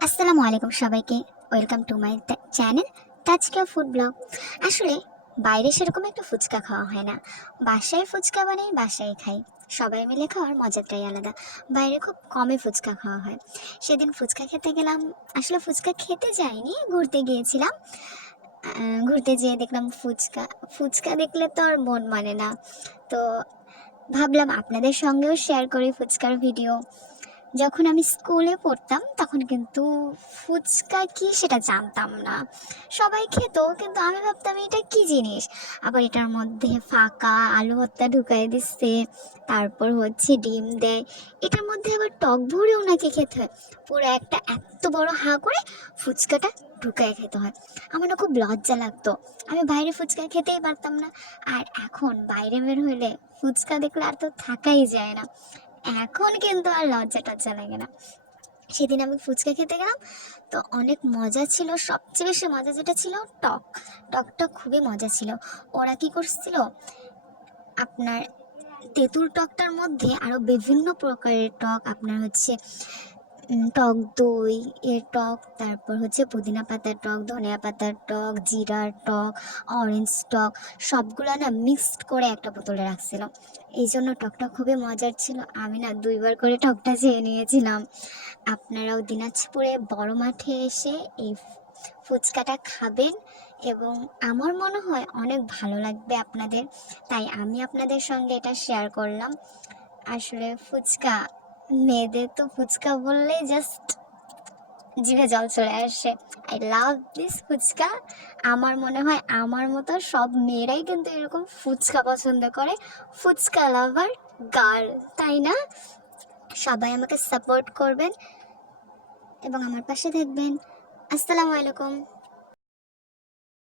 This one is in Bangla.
আসসালামু আলাইকুম সবাইকে। Welcome to my channel Tazkia food blog. আসলে বাইরে সেরকম একটা ফুচকা খাওয়া হয় না, বাসায় ফুচকা বানাই বাসায় খাই। সবাই মিলে খাওয়ার মজাটাই আলাদা। বাইরে খুব কমই ফুচকা খাওয়া হয়। সেদিন ফুচকা খেতে গেলাম। আসলে ফুচকা খেতে যাইনি, ঘুরতে গিয়েছিলাম। ঘুরতে যেয়ে দেখলাম ফুচকা। ফুচকা দেখলে তো আর মন মানে না। তো ভাবলাম আপনাদের সঙ্গেও শেয়ার করি ফুচকার ভিডিও। যখন আমি স্কুলে পড়তাম তখন কিন্তু ফুচকা কি সেটা জানতাম না। সবাই খেত কিন্তু আমি ভাবতাম এটা কি জিনিস। আবার এটার মধ্যে ফাঁকা আলু ভর্তা ঢুকাই দিচ্ছে, তারপর হচ্ছে ডিম দেয়, এটার মধ্যে আবার টক ভরেও নাকি খেতে হয়। পুরো একটা এত বড় হা করে ফুচকাটা ঢুকায় খেতে হয়। আমার না খুব লজ্জা লাগতো, আমি বাইরে ফুচকা খেতেই পারতাম না। আর এখন বাইরে বের হইলে ফুচকা দেখলে আর তো থাকাই যায় না। এখন কিন্তু আর লজ্জা টজ্জা লাগে না। সেদিন আমি ফুচকা খেতে গেলাম, তো অনেক মজা ছিল। সবচেয়ে বেশি মজা যেটা ছিল, টক। টকটা খুবই মজা ছিল। ওরা কি করছিল, আপনার তেঁতুল টকটার মধ্যে আরো বিভিন্ন প্রকারের টক, আপনার হচ্ছে টক দই এর টক, তারপর হচ্ছে পুদিনা পাতার টক, ধনিয়া পাতার টক, জিরার টক, অরেঞ্জ টক, সবগুলো না মিক্সড করে একটা বোতলে রাখছিল। এই জন্য টকটা খুবই মজার ছিল। আমি না দুইবার করে টকটা চেয়ে নিয়েছিলাম। আপনারাও দিনাজপুরে বড় মাঠে এসে এই ফুচকাটা খাবেন, এবং আমার মনে হয় অনেক ভালো লাগবে আপনাদের। তাই আমি আপনাদের সঙ্গে এটা শেয়ার করলাম। আসলে ফুচকা, মেয়েদের তো ফুচকা বললেই জাস্ট জিভে জল চলে আসে। I love this phuchka. আমার মনে হয় আমার মতো সব মেয়েরাই কিন্তু এরকম ফুচকা পছন্দ করে। ফুচকা লাভার গার্ল, তাই না? সবাই আমাকে সাপোর্ট করবেন এবং আমার পাশে থাকবেন। আসসালামু আলাইকুম।